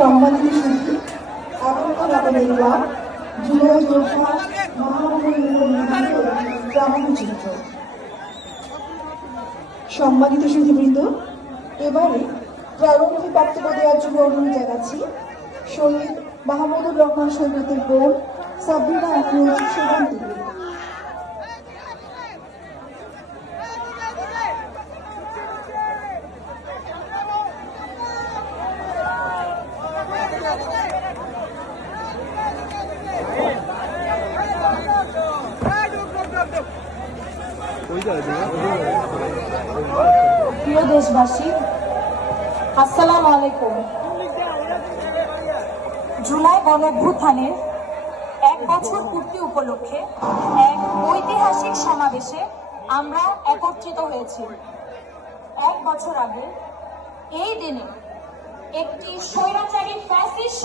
সম্মানিত সুধী আগরতলা ক্লাব জুলাই যোদ্ধা গ্রামচিত্র। সম্মানিত সুধীবৃন্দ, এবারে প্রারম্ভিক বক্তব্য দেওয়ার জন্য অনুরোধ জানাচ্ছি শহীদ মাহমুদুর রহমান সৈকতের বোন সাবরিনা আহমেদ সুগন্ধিকে। প্রিয় দেশবাসী, আসসালামু আলাইকুম। জুলাই গণঅভ্যুত্থানের 1 বছর পূর্তি উপলক্ষে এক ঐতিহাসিক সমাবেশে আমরা একত্রিত হয়েছি। 1 বছর আগে এই দিনে একটি স্বৈরাচারী ফ্যাসিস্ট